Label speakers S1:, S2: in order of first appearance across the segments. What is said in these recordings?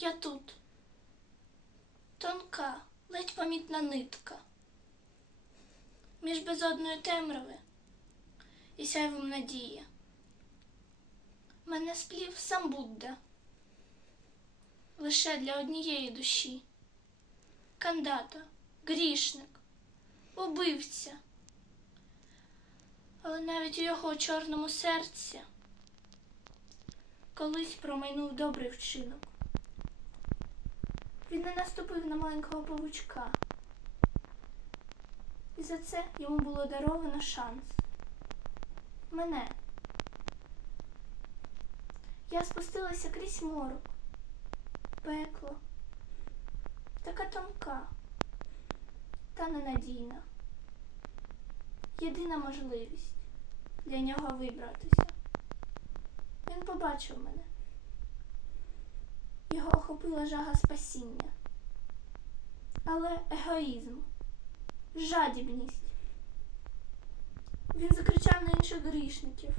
S1: Я тут. Тонка, ледь помітна нитка. Між безодною темряви і сяйвом надії. Мене сплів сам Будда. Лише для однієї душі. Кандата, грішник, убивця. Але навіть у його чорному серці колись промайнув добрий вчинок. Не наступив на маленького павучка. І за це йому було даровано шанс. Мене. Я спустилася крізь морок, пекло, така тонка та ненадійна. Єдина можливість для нього вибратися. Він побачив мене. Його охопила жага спасіння. Але егоїзм, жадібність. Він закричав на інших грішників,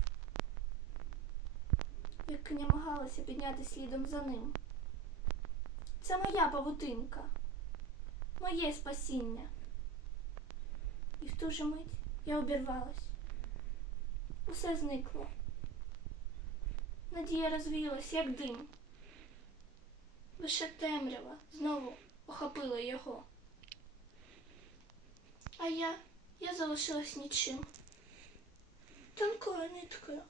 S1: які намагалися підняти слідом за ним. Це моя павутинка, моє спасіння. І в ту же мить я обірвалась. Усе зникло. Надія розвіялась, як дим. Лише темрява знову охопила його. А я, я залишилась нічим. Тонкою ниткою,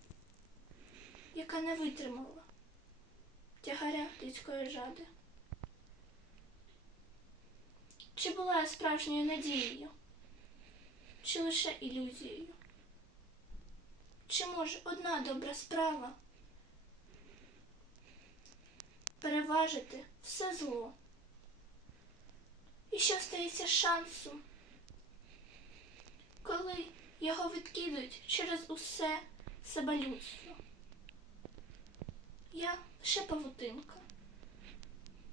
S1: яка не витримала тягаря людської жади. Чи була я справжньою надією, чи лише ілюзією? Чи може одна добра справа переважити все зло? І що стається шансом, коли його відкидують через усе себелюдство? Я лише павутинка,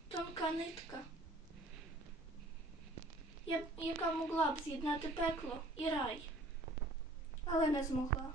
S1: тонка нитка, яка могла б з'єднати пекло і рай, але не змогла.